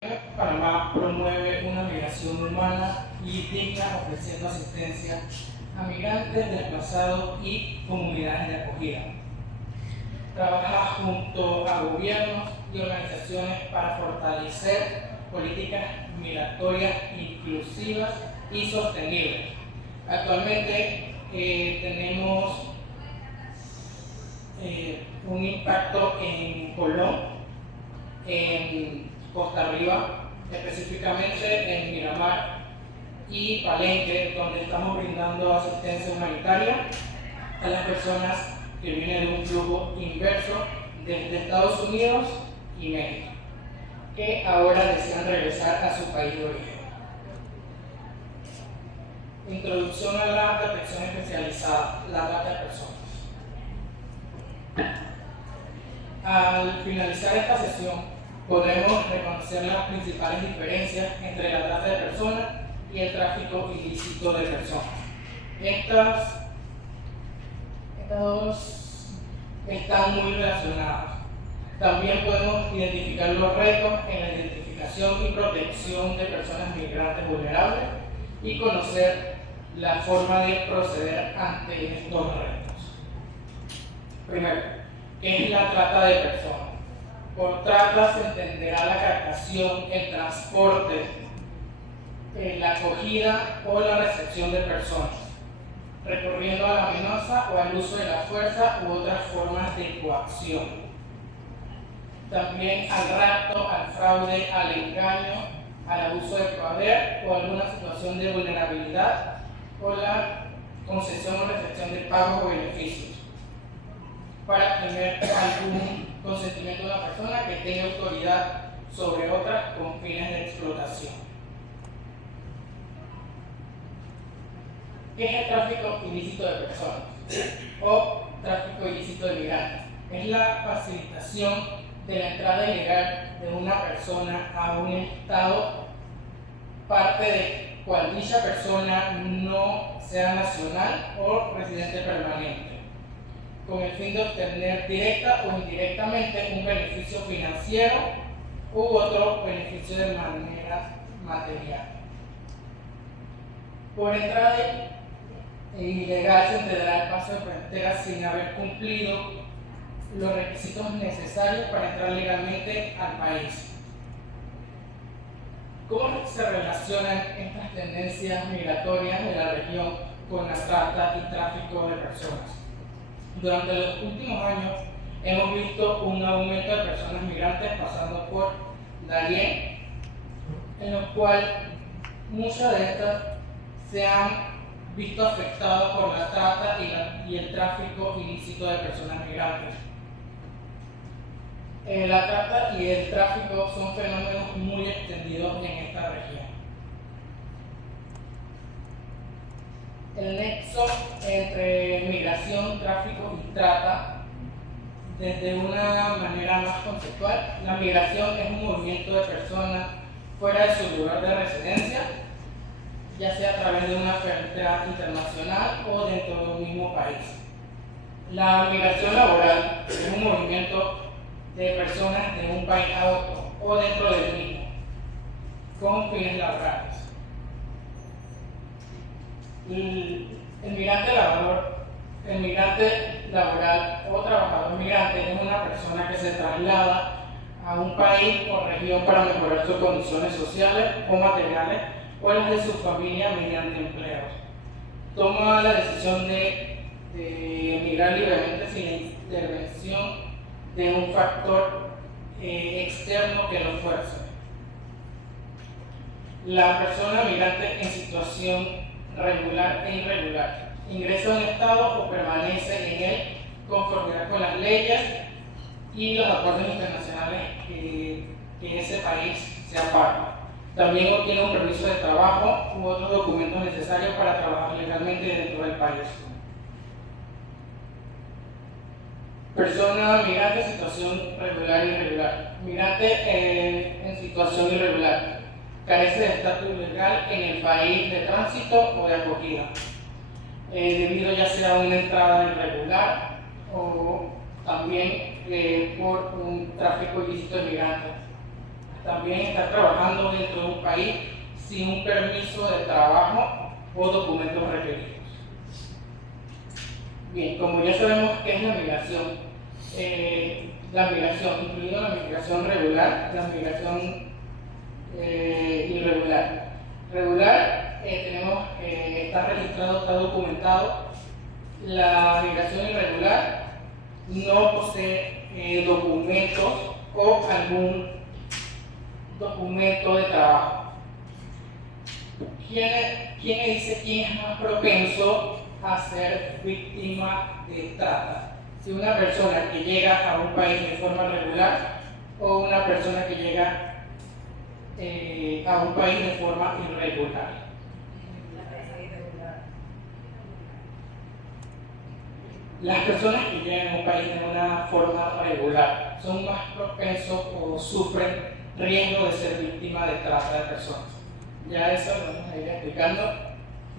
Panamá promueve una migración humana y digna, ofreciendo asistencia a migrantes, desplazados y comunidades de acogida. Trabaja junto a gobiernos y organizaciones para fortalecer políticas migratorias inclusivas y sostenibles. Actualmente tenemos un impacto en Colón, en Costa Riba, específicamente en Miramar y Palenque, donde estamos brindando asistencia humanitaria a las personas que vienen de un flujo inverso desde Estados Unidos y México, que ahora desean regresar a su país de origen. Introducción a la protección especializada, la trata de personas. Al finalizar esta sesión, podremos reconocer las principales diferencias entre la trata de personas y el tráfico ilícito de personas. Estas dos están muy relacionadas. También podemos identificar los retos en la identificación y protección de personas migrantes vulnerables y conocer la forma de proceder ante estos retos. Primero, ¿qué es la trata de personas? Por trata se entenderá la captación, el transporte, la acogida o la recepción de personas, recurriendo a la amenaza o al uso de la fuerza u otras formas de coacción. También al rapto, al fraude, al engaño, al abuso de poder o alguna situación de vulnerabilidad o la concesión o recepción de pagos o beneficios para tener algún consentimiento de una persona que tenga autoridad sobre otras con fines de explotación. ¿Qué es el tráfico ilícito de personas o tráfico ilícito de migrantes? Es la facilitación de la entrada ilegal de una persona a un estado, parte de cual dicha persona no sea nacional o residente permanente, con el fin de obtener directa o indirectamente un beneficio financiero u otro beneficio de manera material. Por entrada ilegal se entenderá el paso de frontera sin haber cumplido los requisitos necesarios para entrar legalmente al país. ¿Cómo se relacionan estas tendencias migratorias de la región con la trata y tráfico de personas? Durante los últimos años hemos visto un aumento de personas migrantes pasando por Darién, en lo cual muchas de estas se han visto afectadas por la trata y el tráfico ilícito de personas migrantes. La trata y el tráfico son fenómenos muy extendidos en esta región. El nexo entre migración, tráfico y trata, desde una manera más conceptual, la migración es un movimiento de personas fuera de su lugar de residencia, ya sea a través de una frontera internacional o dentro de un mismo país. La migración laboral es un movimiento de personas de un país a otro o dentro del mismo, con fines laborales. El migrante laboral o trabajador migrante es una persona que se traslada a un país o región para mejorar sus condiciones sociales o materiales o las de su familia mediante empleos. Toma la decisión de emigrar libremente sin la intervención de un factor externo que lo fuerce. La persona migrante en situación regular e irregular ingresa a un estado o permanece en él conformidad con las leyes y los acuerdos internacionales que ese país sea parte. También obtiene un permiso de trabajo u otros documentos necesarios para trabajar legalmente dentro del país. Persona migrante en situación regular e irregular. Migrante en situación irregular. Carece de estatus legal en el país de tránsito o de acogida, debido ya sea a una entrada irregular o también por un tráfico ilícito de migrantes. también estar trabajando dentro de un país sin un permiso de trabajo o documentos requeridos. Bien, como ya sabemos qué es la migración, incluido la migración regular, la migración irregular. Regular, está registrado, está documentado. La migración irregular no posee documentos o algún documento de trabajo. ¿Quién me dice quién es más propenso a ser víctima de trata? Si una persona que llega a un país de forma regular o una persona que llega a un país de forma irregular. Las personas que llegan a un país de una forma regular son más propensos o sufren riesgo de ser víctima de trata de personas. Ya eso lo vamos a ir explicando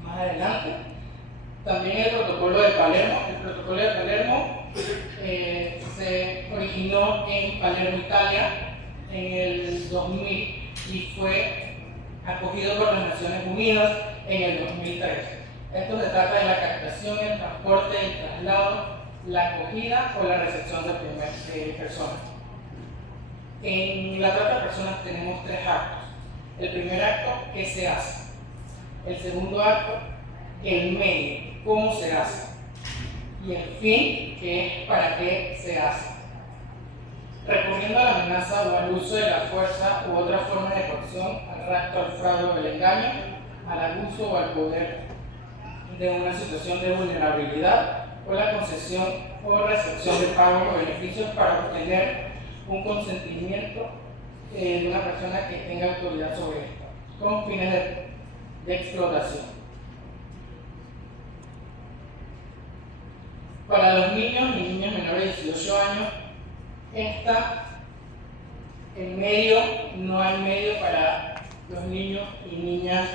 más adelante. También el protocolo de Palermo. El protocolo de Palermo se originó en Palermo, Italia, en el 2000 y fue acogido por las Naciones Unidas en el 2003. Esto se trata de la captación, el transporte, el traslado, la acogida o la recepción de personas. En la trata de personas tenemos tres actos. El primer acto, ¿qué se hace? El segundo acto, el medio, ¿cómo se hace? Y el fin, que es para qué se hace. Recurriendo a la amenaza o al uso de la fuerza u otra forma de coacción, al rapto, al fraude o al engaño, al abuso o al poder de una situación de vulnerabilidad o la concesión o recepción de pagos o beneficios para obtener un consentimiento de una persona que tenga autoridad sobre esto, con fines de explotación. Para los niños y niñas menores de 18 años, no hay medio para los niños y niñas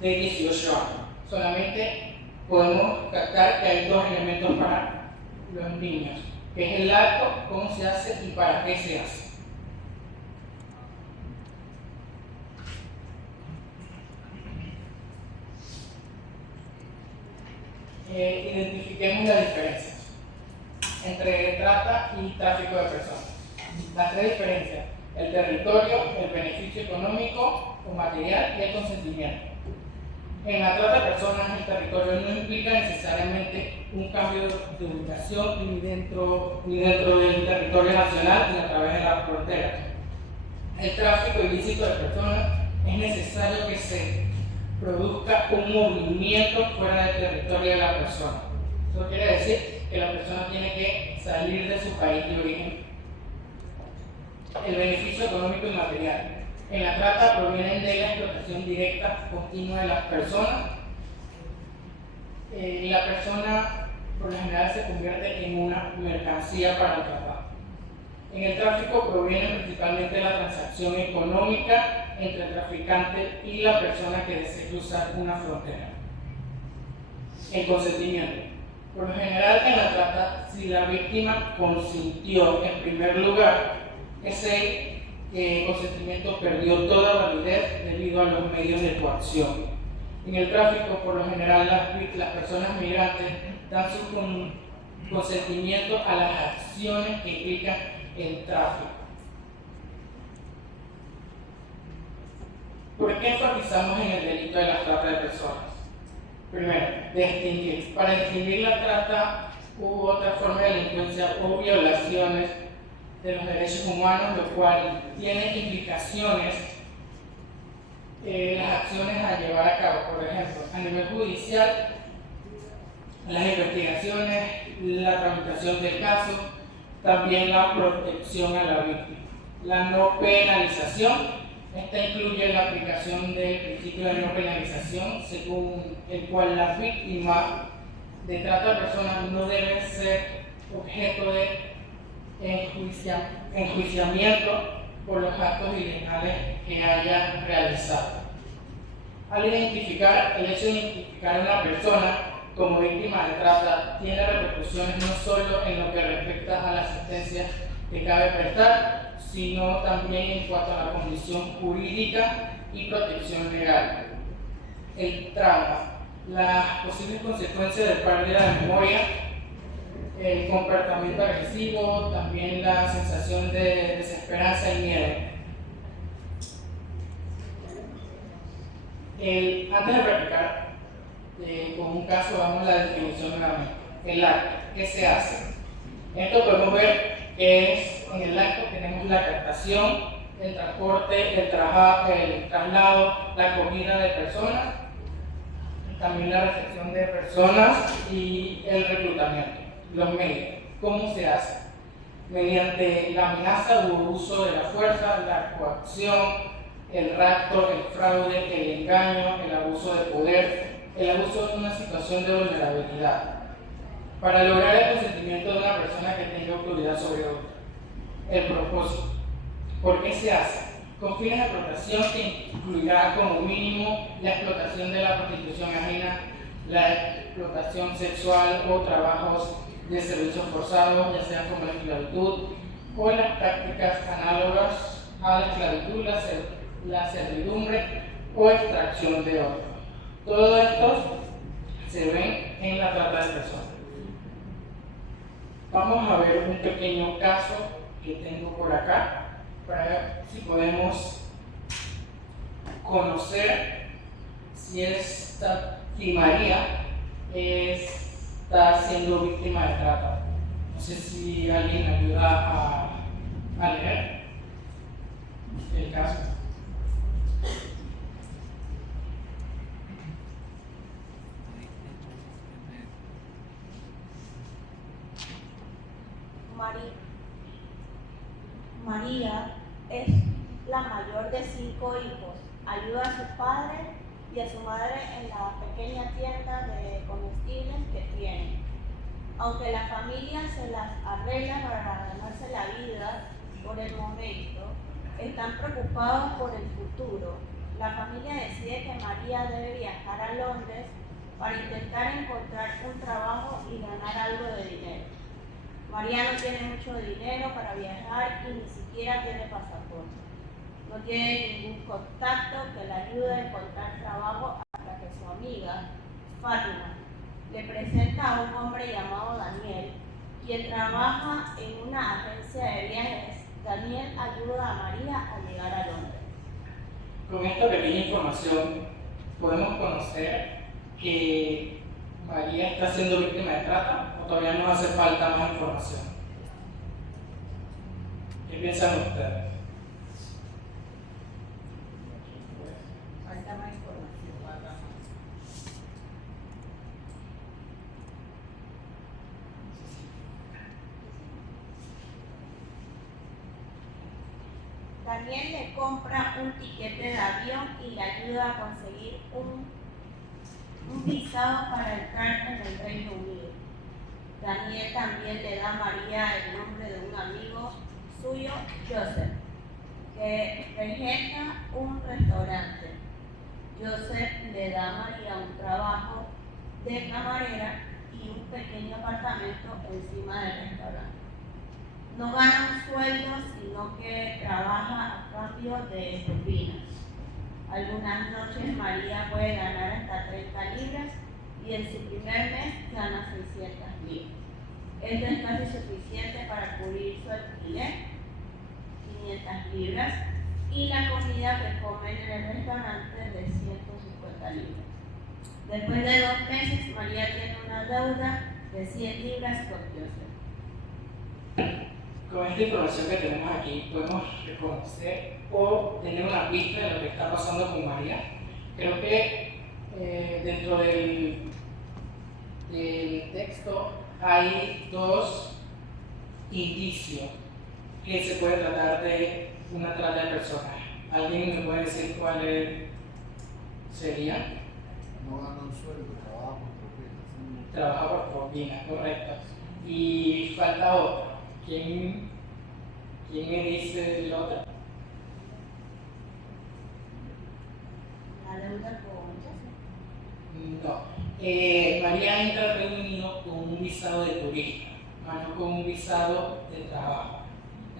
de 18 años. Solamente podemos captar que hay dos elementos para los niños, que es el acto, cómo se hace y para qué se hace. Identifiquemos las diferencias entre trata y tráfico de personas. Las tres diferencias: el territorio, el beneficio económico o material y el consentimiento. En la trata de personas, el territorio no implica necesariamente un cambio de ubicación ni dentro del territorio nacional ni a través de las fronteras. El tráfico ilícito de personas es necesario que se produzca un movimiento fuera del territorio de la persona. Eso quiere decir que la persona tiene que salir de su país de origen. El beneficio económico y material. En la trata provienen de la explotación directa continua de las personas. La persona por lo general se convierte en una mercancía para el tratado. En el tráfico proviene principalmente de la transacción económica entre el traficante y la persona que desea cruzar una frontera. El consentimiento. Por lo general en la trata, si la víctima consintió en primer lugar, ese consentimiento perdió toda validez debido a los medios de coacción. En el tráfico, por lo general, las personas migrantes dan su consentimiento a las acciones que implican el tráfico. ¿Por qué enfatizamos en el delito de la trata de personas? Primero, distinguir. Para distinguir la trata u otra forma de delincuencia o violaciones de los derechos humanos, lo cual tiene implicaciones las acciones a llevar a cabo. Por ejemplo, a nivel judicial, las investigaciones, la tramitación del caso, también la protección a la víctima. La no penalización. Esta incluye la aplicación del principio de no penalización, según el cual la víctima de trata de personas no debe ser objeto de enjuiciamiento por los actos ilegales que haya realizado. El hecho de identificar a una persona como víctima de trata tiene repercusiones no solo en lo que respecta a la asistencia que cabe prestar, sino también en cuanto a la condición jurídica y protección legal. El trauma, las posibles consecuencias de pérdida de memoria, el comportamiento agresivo, también la sensación de desesperanza y miedo. Antes de practicar, con un caso damos la definición nuevamente. El acto, ¿qué se hace? Esto podemos ver que es en el acto tenemos la captación, el transporte, el traslado, la acogida de personas, también la recepción de personas y el reclutamiento. Los medios, ¿cómo se hace? Mediante la amenaza o uso de la fuerza, la coacción, el rapto, el fraude, el engaño, el abuso de poder, el abuso de una situación de vulnerabilidad, para lograr el consentimiento de una persona que tenga autoridad sobre otra. El propósito, ¿por qué se hace? Con fines de explotación que incluirá como mínimo la explotación de la prostitución ajena, la explotación sexual o trabajos de servicios forzados, ya sean como la esclavitud o las prácticas análogas a la esclavitud, la servidumbre o extracción de oro. Todo esto se ve en la trata de personas. Vamos a ver un pequeño caso que tengo por acá para ver si podemos conocer si María está siendo víctima de trata. No sé si alguien me ayuda a leer el caso. María es la mayor de 5 hijos. Ayuda a su padre y a su madre en la pequeña tienda de comestibles que tienen. Aunque la familia se las arregla para ganarse la vida por el momento, están preocupados por el futuro. La familia decide que María debe viajar a Londres para intentar encontrar un trabajo y ganar algo de dinero. María no tiene mucho dinero para viajar y ni siquiera tiene pasaporte. No tiene ningún contacto que la ayude a encontrar trabajo hasta que su amiga, Fátima, le presenta a un hombre llamado Daniel, quien trabaja en una agencia de viajes. Daniel ayuda a María a llegar a Londres. Con esta pequeña información podemos conocer que María está siendo víctima de trata o todavía nos hace falta más información. ¿Qué piensan ustedes? Falta más información. Daniel le compra un tiquete de avión y le ayuda a conseguir un visado para entrar en el Reino Unido. Daniel también le da a María el nombre de un amigo suyo, Joseph, que regenta un restaurante. Joseph le da a María un trabajo de camarera y un pequeño apartamento encima del restaurante. No gana un sueldo, sino que trabaja a cambio de propinas. Algunas noches María puede ganar hasta 30 libras y en su primer mes gana 600 libras. Esto es casi suficiente para cubrir su alquiler, 500 libras, y la comida que comen en el restaurante de 150 libras. Después de 2 meses, María tiene una deuda de 100 libras con Joseph. Con esta información que tenemos aquí podemos reconocer o tener una pista de lo que está pasando con María. Creo que dentro del texto hay 2 indicios que se puede tratar de una trata de personas. ¿Alguien me puede decir cuáles serían? No gana un sueldo, trabaja por propina. Trabaja por propina, correcto. Y falta otro. ¿Quién me dice el otro? La deuda con Joseph. No. María entra al Reino Unido con un visado de turista, no con un visado de trabajo.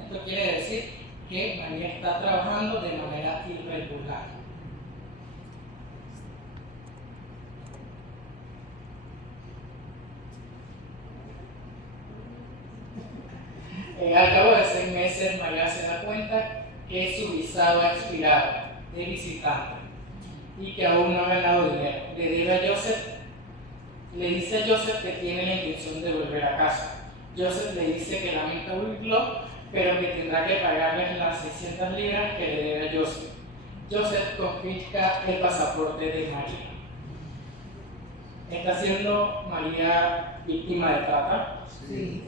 Esto quiere decir que María está trabajando de manera irregular. Al cabo de 6 meses, María se da cuenta que su visado ha expirado de visitante y que aún no ha ganado dinero. Le dice a Joseph que tiene la intención de volver a casa. Joseph le dice que lamenta oírlo, pero que tendrá que pagarles las 600 libras que le debe a Joseph. Joseph confisca el pasaporte de María. ¿Está siendo María víctima de trata? Sí.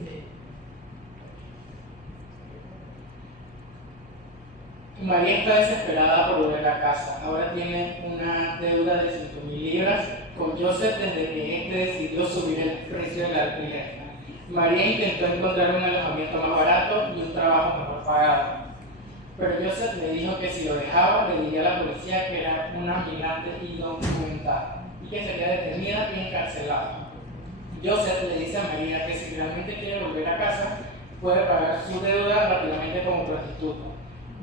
María está desesperada por volver a casa. Ahora tiene una deuda de 5.000 libras con Joseph desde que éste decidió subir el precio del alquiler. María intentó encontrar un alojamiento más barato y un trabajo mejor pagado. Pero Joseph le dijo que si lo dejaba, le diría a la policía que era una migrante indocumentada y que sería detenida y encarcelada. Joseph le dice a María que si realmente quiere volver a casa, puede pagar su deuda rápidamente como prostituta.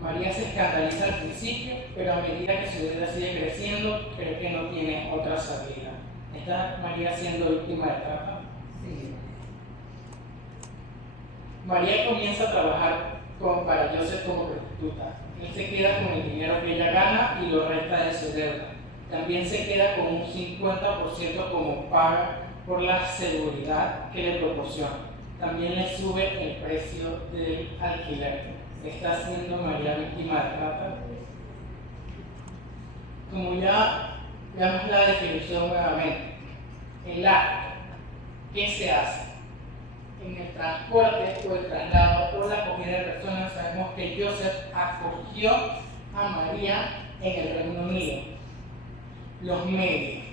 María se escandaliza al principio, pero a medida que su deuda sigue creciendo, cree que no tiene otra salida. ¿Está María siendo víctima de trata? Sí. María comienza a trabajar para Joseph como prostituta. Él se queda con el dinero que ella gana y lo resta de su deuda. También se queda con un 50% como paga por la seguridad que le proporciona. También le sube el precio del alquiler. ¿Está siendo María víctima de trata? Como ya veamos la definición nuevamente, el acto, ¿qué se hace? En el transporte o el traslado o la acogida de personas, sabemos que Joseph acogió a María en el Reino Unido. Los medios.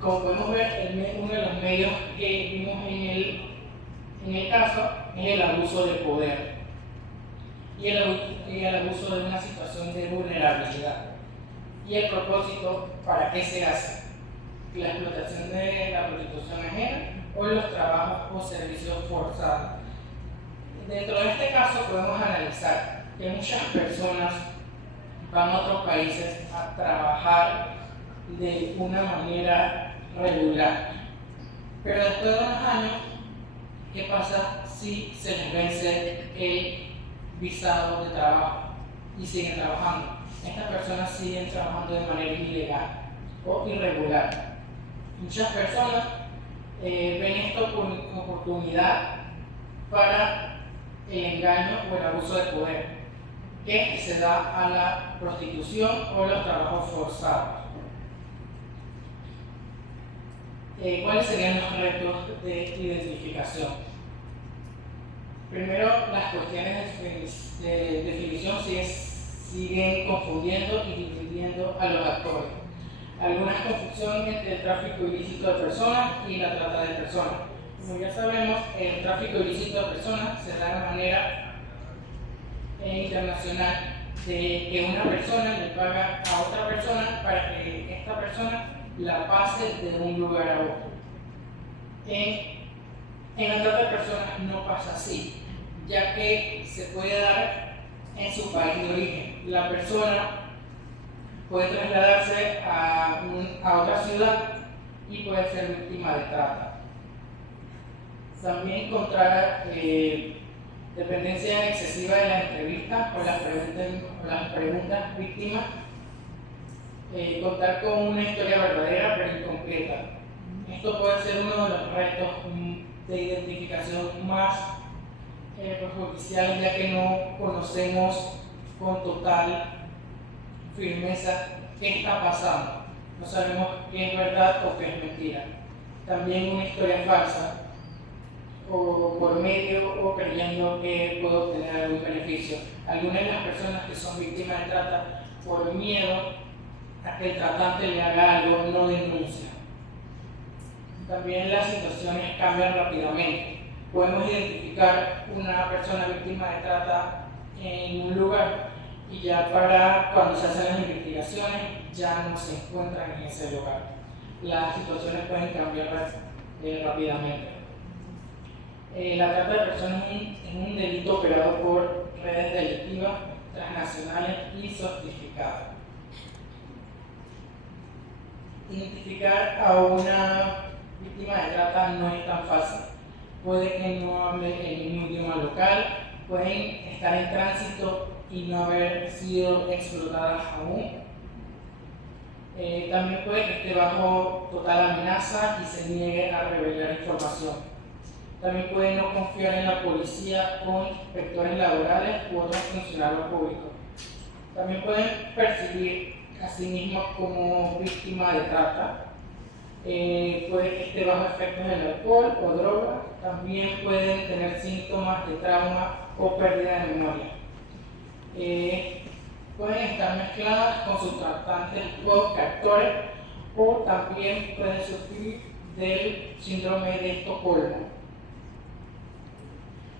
Como podemos ver, uno de los medios que vimos en el caso es el abuso de poder y el abuso de una situación de vulnerabilidad. Y el propósito, ¿para qué se hace? La explotación de la prostitución ajena o los trabajos o servicios forzados. Dentro de este caso podemos analizar que muchas personas van a otros países a trabajar de una manera regular, pero después de unos años, ¿qué pasa si se les vence el visado de trabajo y siguen trabajando? Estas personas siguen trabajando de manera ilegal o irregular. Muchas personas ven esto como oportunidad para el engaño o el abuso de poder que se da a la prostitución o los trabajos forzados. ¿Cuáles serían los retos de identificación? Primero, las cuestiones de definición siguen confundiendo y dividiendo a los actores. Algunas confusiones entre el tráfico ilícito de personas y la trata de personas. Como ya sabemos, el tráfico ilícito de personas se da de manera internacional, de que una persona le paga a otra persona para que esta persona la pase de un lugar a otro. En la trata de personas no pasa así, ya que se puede dar en su país de origen. La persona puede trasladarse a otra ciudad y puede ser víctima de trata. También encontrar dependencia excesiva de la entrevista o las preguntas víctimas. Contar con una historia verdadera pero incompleta. Esto puede ser uno de los retos de identificación más perjudiciales, ya que no conocemos con total firmeza qué está pasando. No sabemos qué es verdad o qué es mentira. También una historia falsa, o por medio o creyendo que puedo obtener algún beneficio. Algunas de las personas que son víctimas de trata, por miedo a que el tratante le haga algo, no denuncia. También las situaciones cambian rápidamente. Podemos identificar una persona víctima de trata en un lugar y ya para cuando se hacen las investigaciones ya no se encuentran en ese lugar. Las situaciones pueden cambiar rápidamente. La trata de personas es un delito operado por redes delictivas transnacionales y sofisticadas. Identificar a una víctima de trata no es tan fácil. Puede que no hable el mismo idioma local, pueden estar en tránsito y no haber sido explotadas aún. También puede que esté bajo total amenaza y se niegue a revelar información. También puede no confiar en la policía o inspectores laborales u otros funcionarios públicos. También pueden percibir a sí mismos como víctima de trata. Puede que esté bajo efectos del alcohol o droga. También pueden tener síntomas de trauma o pérdida de memoria. Pueden estar mezcladas con subtratantes o captores, o también pueden sufrir del síndrome de Estocolmo.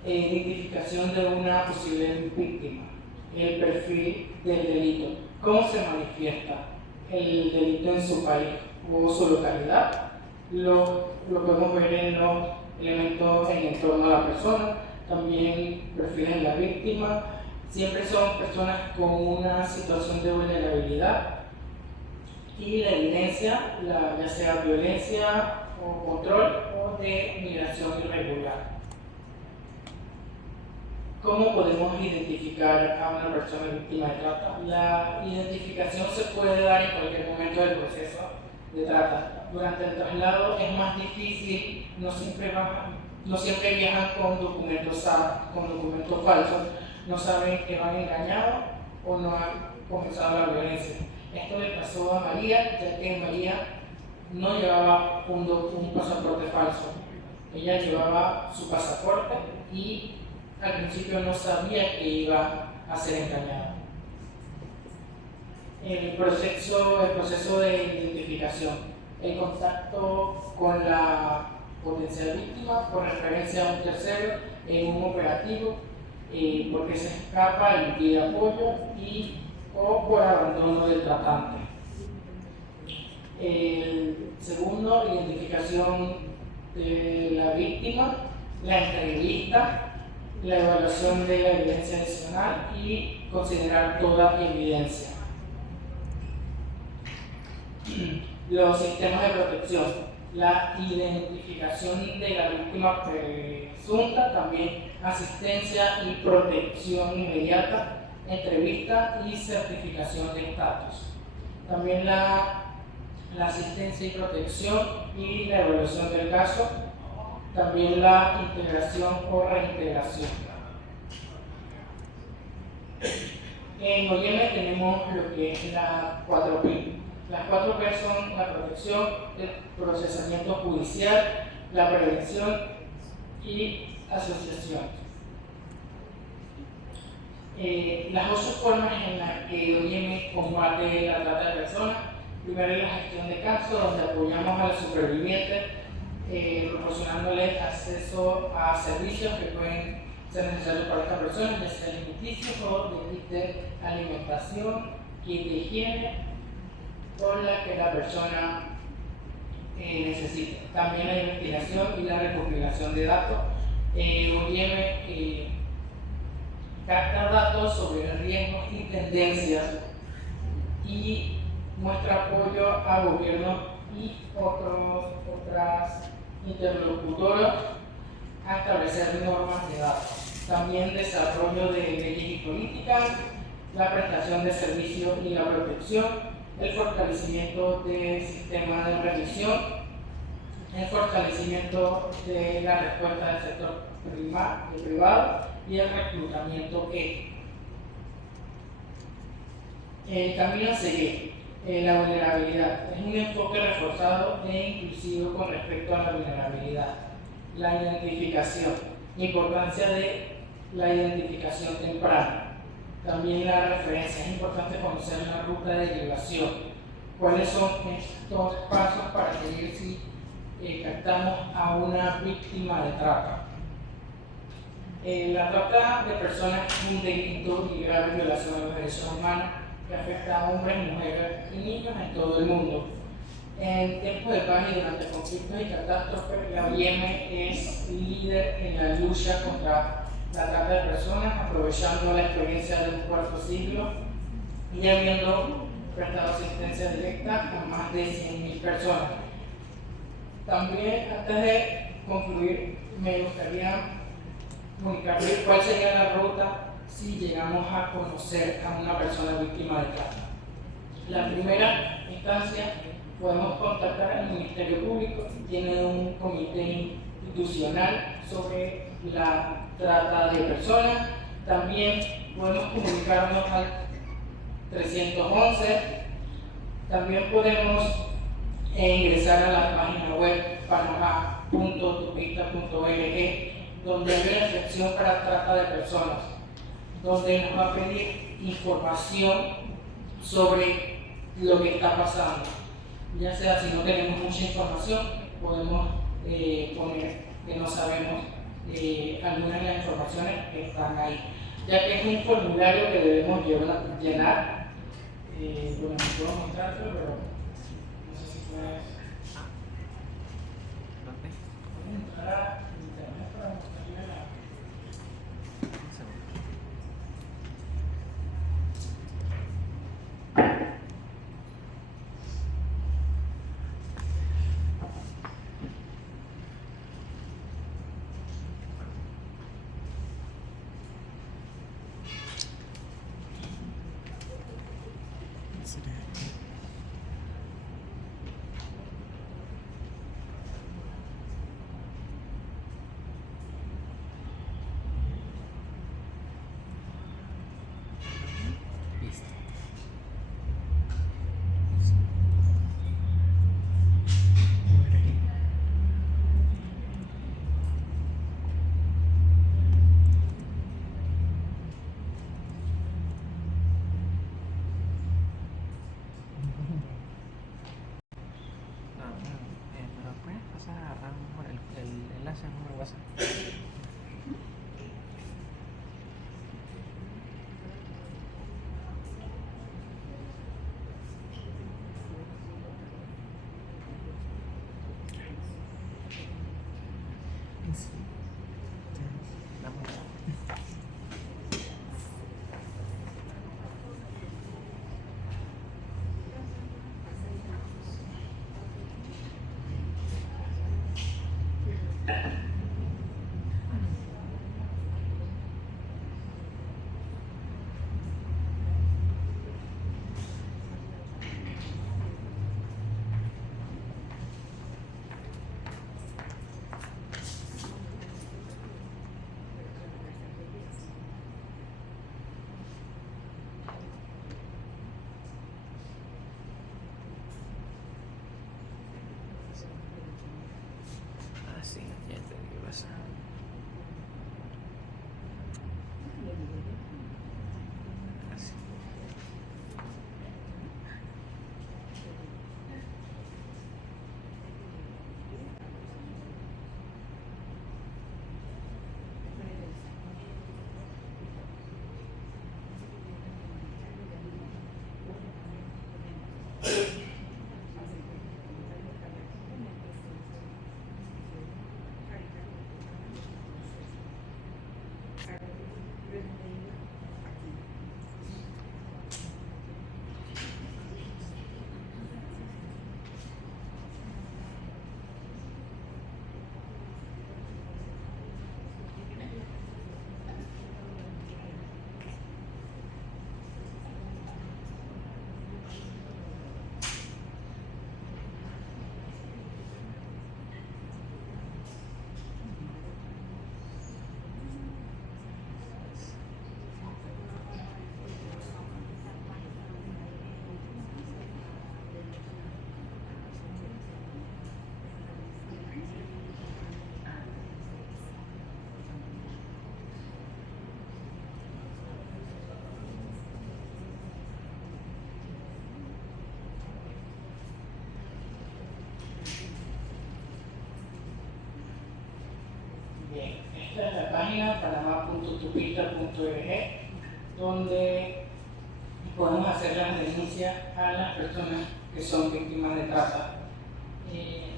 Identificación de una posible víctima. El perfil del delito. ¿Cómo se manifiesta el delito en su país o su localidad? Lo podemos ver en los elementos en el entorno de la persona, también perfiles de la víctima. Siempre son personas con una situación de vulnerabilidad y la evidencia, ya sea violencia o control o de migración irregular. ¿Cómo podemos identificar a una persona víctima de trata? La identificación se puede dar en cualquier momento del proceso de trata. Durante el traslado es más difícil, no siempre viajan con documentos falsos, no saben que van engañados o no han comenzado la violencia. Esto le pasó a María, ya que María no llevaba un pasaporte falso. Ella llevaba su pasaporte y al principio no sabía que iba a ser engañada. El proceso de identificación, el contacto con la potencial víctima por referencia a un tercero en un operativo, porque se escapa y pide apoyo o por abandono del tratante. El segundo, identificación de la víctima, la entrevista, la evaluación de la evidencia adicional y considerar toda evidencia. Los sistemas de protección, la identificación de la víctima presunta, también asistencia y protección inmediata, entrevista y certificación de estatus. También la asistencia y protección y la evaluación del caso. También la integración o reintegración. En OIM tenemos lo que es la 4P. Las 4P son la protección, el procesamiento judicial, la prevención y asociación. Las 8 formas en las que OIM combate la trata de personas. Primero es la gestión de casos, donde apoyamos a los supervivientes, proporcionándoles acceso a servicios que pueden ser necesarios para esta persona, ya sea alimenticios o de kit de alimentación, kit de higiene, con la que la persona necesita. También la investigación y la recopilación de datos. OIM capta datos sobre riesgos y tendencias y muestra apoyo a gobiernos y otras interlocutoras a establecer normas de datos. También desarrollo de leyes y políticas, la prestación de servicios y la protección, el fortalecimiento del sistema de revisión, el fortalecimiento de la respuesta del sector privado y el reclutamiento ético. El camino a seguir. La vulnerabilidad es un enfoque reforzado e inclusivo con respecto a la vulnerabilidad. La identificación, importancia de la identificación temprana. También la referencia, es importante conocer la ruta de derivación. ¿Cuáles son estos pasos para seguir si captamos a una víctima de trata? La trata de personas es un delito y grave violación de los derechos humanos que afecta a hombres, mujeres y niños en todo el mundo. En tiempos de paz y durante conflictos y catástrofes, la BIEM es líder en la lucha contra la trata de personas, aprovechando la experiencia de un cuarto siglo y habiendo prestado asistencia directa a más de 100.000 personas. También, antes de concluir, me gustaría comunicarles cuál sería la ruta si llegamos a conocer a una persona víctima de trata. La primera instancia, podemos contactar al Ministerio Público, tiene un comité institucional sobre la trata de personas. También podemos comunicarnos al 311. También podemos ingresar a la página web panama.tupista.org, donde hay una sección para trata de personas, donde nos va a pedir información sobre lo que está pasando. Ya sea si no tenemos mucha información, podemos poner que no sabemos algunas de las informaciones que están ahí, ya que es un formulario que debemos llenar. Bueno, puedo mostrarlo, pero no sé si puedes entrar a internet para mostrarle la... Bien, esta es la página panama.tupista.org, donde podemos hacer las denuncias a las personas que son víctimas de trata.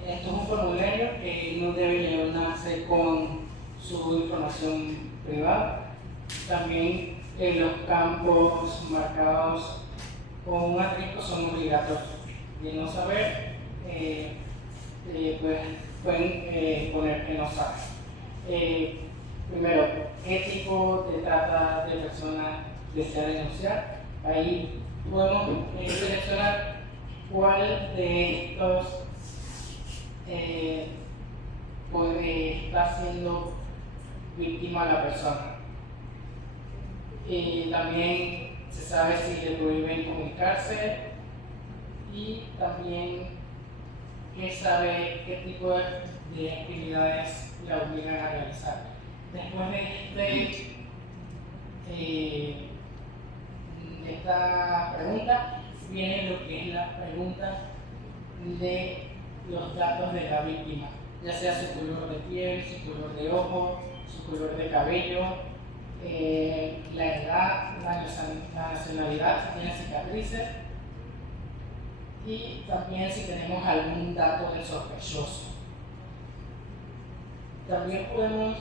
Esto es un formulario que no debe llenarse con su información privada. También los campos marcados con un asterisco son obligatorios. De no saber, pues pueden poner que no saben. Primero, ¿qué tipo de trata de persona desea denunciar? Ahí podemos seleccionar cuál de estos puede estar siendo víctima la persona. También se sabe si le prohíben comunicarse y también qué tipo de actividades la obligan a realizar. Después de esta pregunta viene lo que es la pregunta de los datos de la víctima, ya sea su color de piel, su color de ojo, su color de cabello, la edad, la nacionalidad, si tiene cicatrices y también si tenemos algún dato de sospechoso. También podemos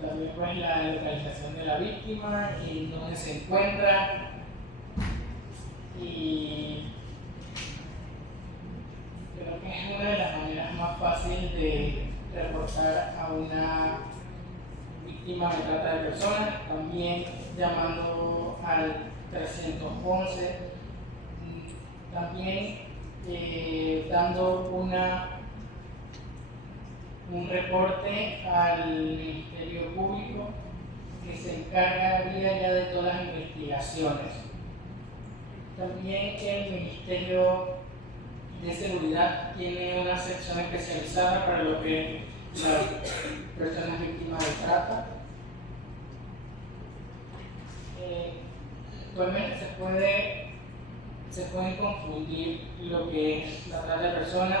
también pues la localización de la víctima y dónde se encuentra, y creo que es una de las maneras más fáciles de reportar a una víctima de trata de personas, también llamando al 311, también dando un reporte al Ministerio Público que se encargaría ya de todas las investigaciones. También el Ministerio de Seguridad tiene una sección especializada para lo que las personas víctimas de trata. Actualmente se pueden confundir lo que es la trata de personas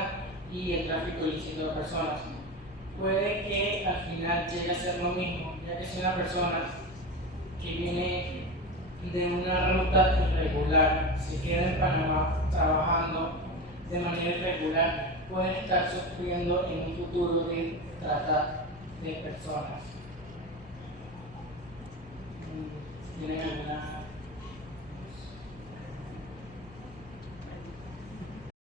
y el tráfico ilícito de personas. Puede que al final llegue a ser lo mismo, ya que si una persona que viene de una ruta irregular se queda en Panamá trabajando de manera irregular, puede estar sufriendo en un futuro de trata de personas.